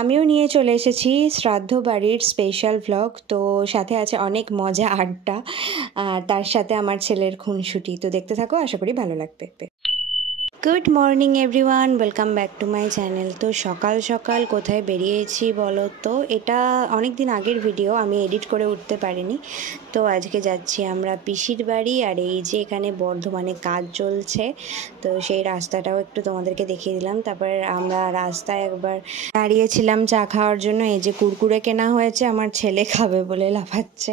আমিও নিয়ে চলে এসেছি শ্রাদ্ধ বাড়ির স্পেশাল ভ্লগ। তো সাথে আছে অনেক মজা আড্ডা, আর তার সাথে আমার ছেলের খুনসুটি। তো দেখতে থাকো, আশা করি ভালো লাগবে। Good morning everyone, welcome back to my channel. তো সকাল সকাল কোথায় বেরিয়েছি বলো তো? এটা অনেক দিন আগের ভিডিও, আমি এডিট করে উঠতে পারিনি। তো আজকে যাচ্ছি আমরা পিসির বাড়ি, আর এই যে এখানে বর্ধমানে কাজ চলছে, তো সেই রাস্তাটাও একটু তোমাদেরকে দেখিয়ে দিলাম। তারপর আমরা রাস্তায় একবার দাঁড়িয়েছিলাম চা খাওয়ার জন্য। এই যে কুরকুরে কেনা হয়েছে, আমার ছেলে খাবে বলে লাফাচ্ছে।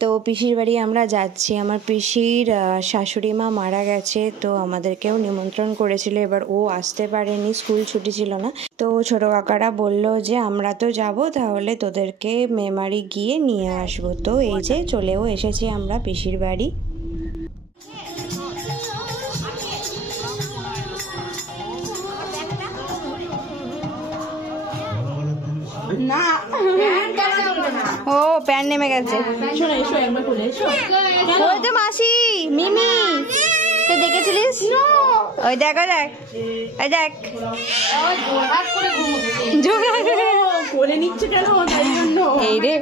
তো পিসির বাড়ি আমরা যাচ্ছি। আমার পিসির শাশুড়ি মা মারা গেছে, তো আমাদেরকেও নিমন্ত্রণ করেছিল। এবার ও আসতে পারেনি, স্কুল ছুটি ছিল না। তো ছোট কাকারা বললো যে আমরা তো যাব, তাহলে তোদেরকে মেমারি গিয়ে নিয়ে আসবো। তো এই যে চলেও এসেছি আমরা পিসির বাড়ি। না ও প্যান্ট নেমে গেছে। ওই তো মাসি মিমি, তুই দেখেছিলিস? ওই দেখ ওই দেখ ওই দেখ, কোলে নিচ্ছে কেন? তাই জন্য এই রে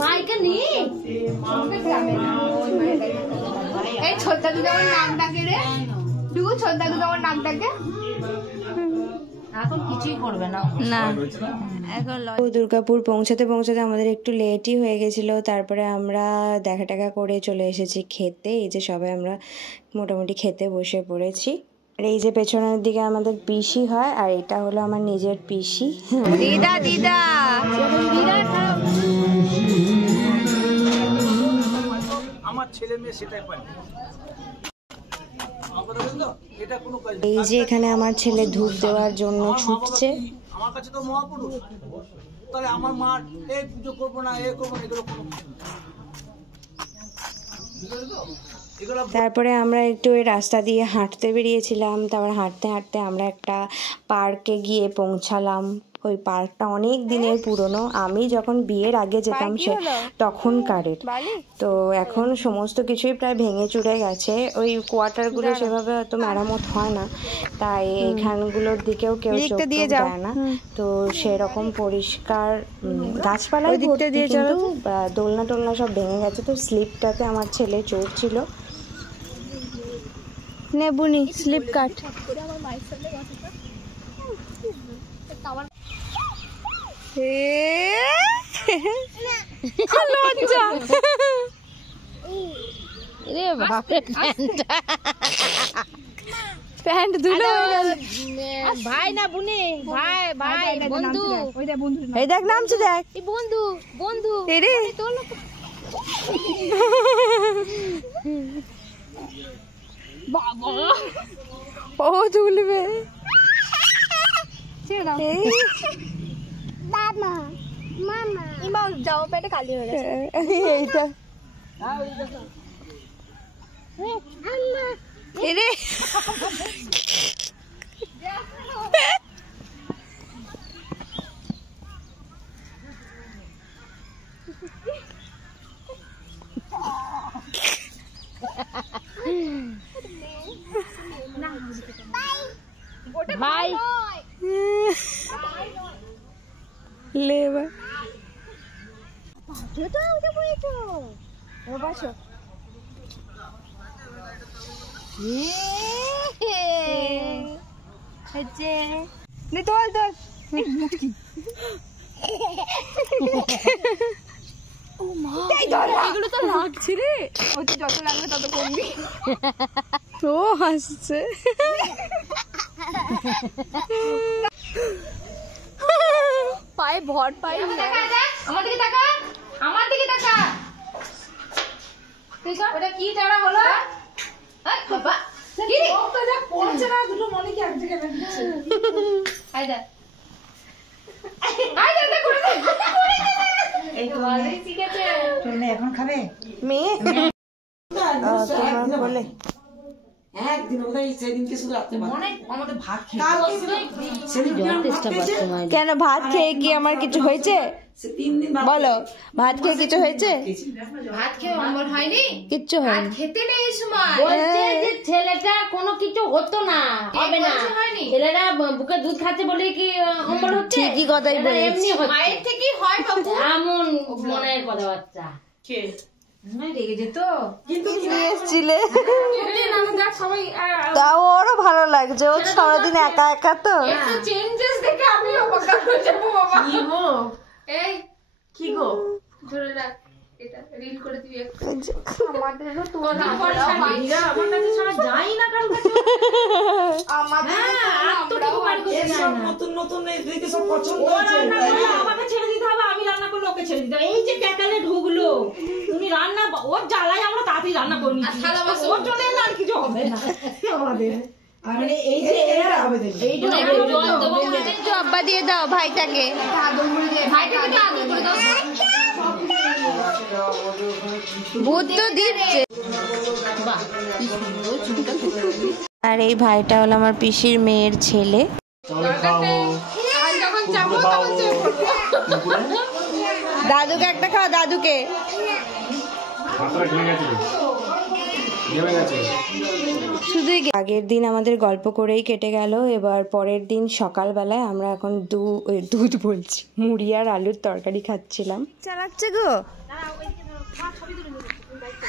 ভাইকে নিয়ে এই ছোট্টা দুটো আমার নাক ডাকে রে, দুটো ছোট্টা দুটো আমার নাক ডাকে। এখন কিছুই করবে না না এখন। দুর্গাপুর পৌঁছাতে পৌঁছাতে আমাদের একটু লেটই হয়ে গেছিল। তারপরে আমরা দেখা টাকা করে চলে এসেছি খেতে। এই যে সবাই আমরা মোটামুটি খেতে বসে পড়েছি। আর এই যে পেছনের দিকে আমাদের পিসি হয়, আর এটা হলো আমার নিজের পিসি। দিদা দিদা আমার ছেলে মেয়ে সেটাই পায়। এই যে এখানে আমার ছেলে ধূপ দেওয়ার জন্য ছুটছে। আমার কাছে তো মহাপুরুষ, তাহলে আমার মা এই পুজো করবো না, এ করবো না, এগুলো তারপরে আমরা একটু ওই রাস্তা দিয়ে হাঁটতে বেরিয়েছিলাম। তারপর হাঁটতে হাঁটতে আমরা একটা পার্কে গিয়ে পৌঁছালাম। ওই পার্কটা অনেক দিনের পুরনো, আমি যখন বিয়ের আগে যেতাম সে তখনকারের। তো এখন সমস্ত কিছুই প্রায় ভেঙে চুরে গেছে। ওই কোয়ার্টারগুলো সেভাবে হয়তো মেরামত হয় না, তাই এইখানগুলোর দিকেও কেউ চোখ দেয় না। তো সেরকম পরিষ্কার গাছপালায় ভর্তি, কিন্তু দোলনা টোলনা সব ভেঙে গেছে। তো স্লিপটাতে আমার ছেলে চড়ছিল। নেবুনি স্লিপ কাট। প্যান্ট ধুলো হয়ে গেল। ভাই না বুনি, ভাই ভাই বন্ধু, এই দেখ নামছে, দেখ বন্ধু বন্ধু রে। বাবা ও তুলবে। জামা প্যান্টে খালি হয়ে গেছে। এইটা রে ভাই লেবা তোল তোল। এগুলো তো লাগছে রে, যত লাগবে তত কমবি। ও হাসছে। পায়ে ভর পায়ে। আমার দিকে তাকা, আমার দিকে তাকা। ওটা কি টাড়া হলো? বাবা কি ওটা যা পড়ছে না, দুটো মনে কি এক জায়গায় লাগছে। আইদা আইদা দে করে দে। এই তো ভালোই শিখেছে। তুমি এখন খাবে? মেয়ে তোমার বলে একদিন ওটাই সেদিনকে শুধু রাত্রে মনে আমাদের ভাত খেয়ে কেন ভাত খেয়ে কি আমার কিছু হয়েছে? সে 3 দিন বলো, ভাত খেয়ে কিছু হয়েছে? ভাত খেয়ে অম্বল হয়নি, কিচ্ছু হয়নি। খেতে নেই এই সময়। বলছে যে ছেলেটা কোনো কিছু হতো না, হবে না, ছেলেরা বুকে দুধ খাচ্ছে বলে কি অম্বল হচ্ছে? ঠিকই কথাই বলেছে। এমনি হচ্ছে, মায়ের থেকেই হয় বাবু। এমন মনের কথাবার্তা। কে রেগে যেত কিন্তু নিয়ে এসছিলে, নানু দেখ সবাই তাও ওরও ভালো লাগছে। ও সারাদিন একা একা তো। চেঞ্জেস দেখে আমি অবাক হয়ে যাবো বাবা। কি গো এই কি গো ধরে রাখ, এটা রিল করে দিবি একটু। আমাদেরও তো না ভাইরা আমার কাছে ছাড়া যাই না কারণ কাছে আমাদের এতটুকু পার করতে এই না সব না। নতুন নতুন এদিকে সব পছন্দ ও হয়েছে। রান্না করলে আমাকে ছেড়ে দিতে হবে, আমি রান্না করলে ওকে ছেড়ে দিতে হবে। এই যে ক্যাটালে ঢুকলো, তুমি রান্না ওর জ্বালায় আমরা তাড়াতাড়ি রান্না করে নিচ্ছি, থালা বাসন। ওর জন্য আর কিছু হবে না আমাদের। মানে এই যে এটা হবে দেখবে। একটু আব্বা দিয়ে দাও ভাইটাকে। ভাইটাকে তো আদর করে দাও। ভূত তো দিচ্ছে। আর এই ভাইটা হলো আমার পিসির মেয়ের ছেলে। আর যখন যাবো তখন চেয়ে পড়বো। দাদুকে একটা খাও, দাদুকে। শুধুই আগের দিন আমাদের গল্প করেই কেটে গেল। এবার পরের দিন সকালবেলায় আমরা এখন দুধ বলছি, মুড়ি আর আলুর তরকারি খাচ্ছিলাম। চালাচ্ছে গো,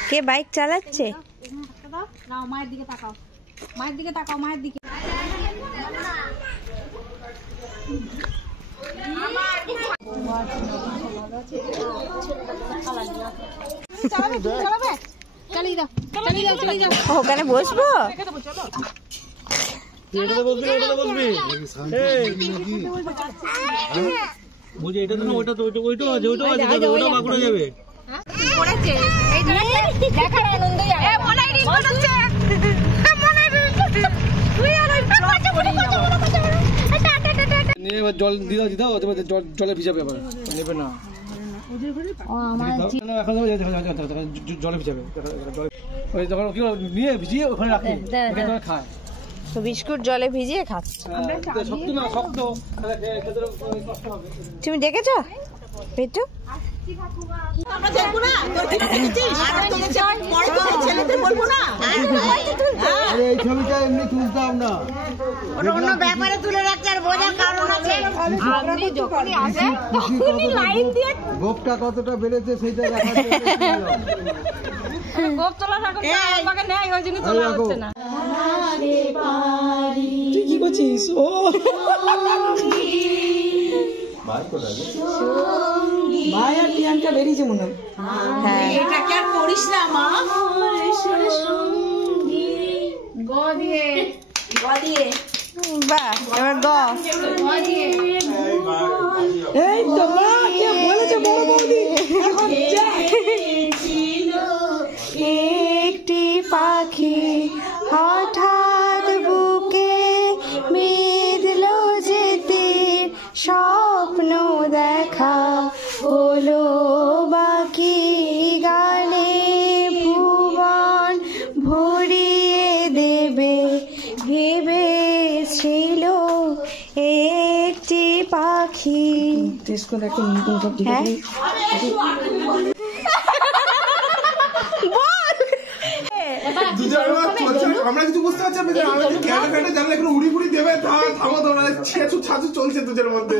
কে বাইক চালাচ্ছে? মায়ের দিকে তাকাও, মায়ের দিকে তাকাও, মায়ের দিকে। ওখানে বসবো। বুঝে এটা তো না, ওইটা তো ওইটা আছে, ওইটা আছে, ওইটা বাঁকুড়া যাবে। দেখার আনন্দই নিয়ে এবার জল দিদাও অথবা জলে ভিজাবে আবার নেবে না। এখন জলে ভিজাবে, যখন নিয়ে ভিজিয়ে ওখানে রাখে খায়। তো বিস্কুট জলে ভিজিয়ে খাচ্ছে। শক্ত না, শক্ত কষ্ট হবে। তুমি দেখেছো পেটু? এই ছবিটা এমনি তুলতাম না, অন্য ব্যাপারে তুলে রাখছে আর বোঝার কারণ আছে। গোপটা কতটা বেড়েছে সেটা দেখার গোপ তোলা থাকুন আমাকে নেয়, ওই জন্য তোলা হচ্ছে না। তুই কি করছিস? ও ভাই আর প্রিয়াঙ্কা বেরিয়েছে মনে হয়। হ্যাঁ, এটা কি আর করিস না মা? বাহ, এবার গ। এই তো মা, কে বলেছে বড় বৌদি? এখন যা। একটি পাখি হঠাৎ বুকে মেদলো যেতে, স্বপ্ন দেখা হলো বাকি, গানে ভুবন ভরিয়ে দেবে ভেবেছিল একটি পাখি। টেস্ট করে একটা নতুন সব ঠিক আছে। আমরা কিছু বুঝতে পারছি না, ক্যাটা জানলে এখন উড়ি ফুড়ি দেবে। থামো তো, ছেঁচু ছাচু চলছে দুজের মধ্যে।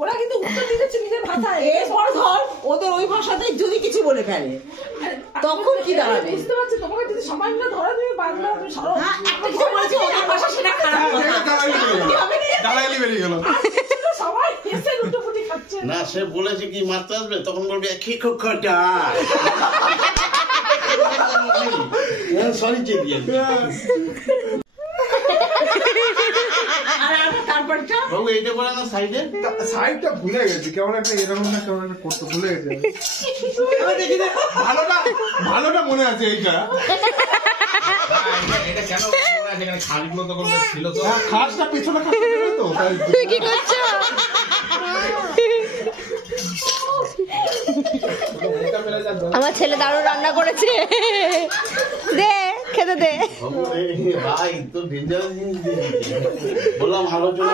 ওরা কিন্তু উত্তর দিচ্ছে নিজের ভাষায়। এরপর ধর ওদের ওই ভাষাতেই যদি কিছু বলে ফেলে তখন কি দাঁড়াবে? বুঝতে পারছি, তোমাকে যদি সবাই মিলে ধরো, তুমি বাংলা তুমি সরো, একটা কিছু বলেছি ওদের ভাষা সেটা খারাপ গালাগালি বেরিয়ে গেল। সবাই এসে লুটোপুটি খাচ্ছে। না, সে বলেছে কি মারতে আসবে, তখন বলবে কি খোটা সরি চেয়ে দিয়ে বাবু এইটা বলে না সাইডে সাইডটা ভুলে গেছি, কেমন একটা এরকম না কেমন একটা করতে ভুলে গেছি। ভালোটা মনে আছে এইটা। এটা কেন খাড়িগুলো তখন ছিল তো, খাসটা পেছনে তো। কি করছো? মোটা ফেলে যাবে। আমার ছেলে দারুণ রান্না করেছে, দে খেতে দে। ভাই তো ডেঞ্জার জিনিস বললাম আলোচনা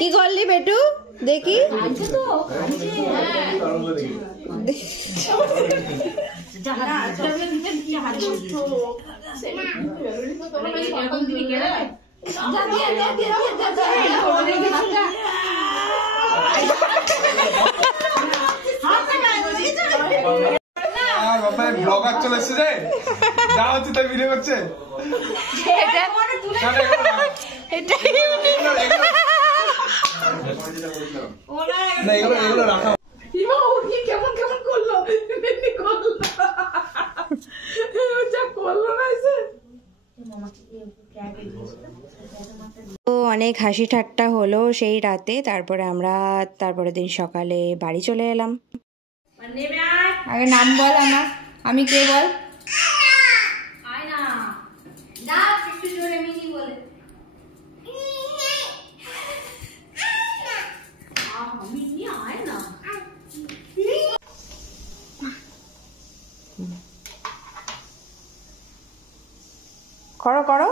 কি করলি বেটু দেখি? ব্লগার চলে এসছে রে, যা হচ্ছে তাই ভিডিও করছে। এগুলো রাখা কেমন কেমন করলো, করলো না তো অনেক হাসি ঠাট্টা হলো সেই রাতে। তারপরে আমরা তারপরের দিন সকালে বাড়ি চলে এলাম। আগে নাম বল আমার, আমি কে বল? করো করো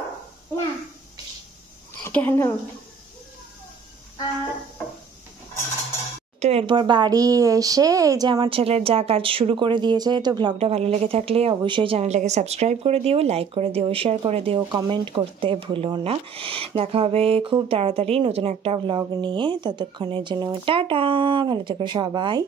কেন? তো এরপর বাড়ি এসে এই যে আমার ছেলের যা কাজ শুরু করে দিয়েছে। তো ব্লগটা ভালো লেগে থাকলে অবশ্যই চ্যানেলটাকে সাবস্ক্রাইব করে দিও, লাইক করে দিও, শেয়ার করে দিও, কমেন্ট করতে ভুলো না। দেখা হবে খুব তাড়াতাড়ি নতুন একটা ব্লগ নিয়ে। ততক্ষণের জন্য টাটা, ভালো থেকো সবাই।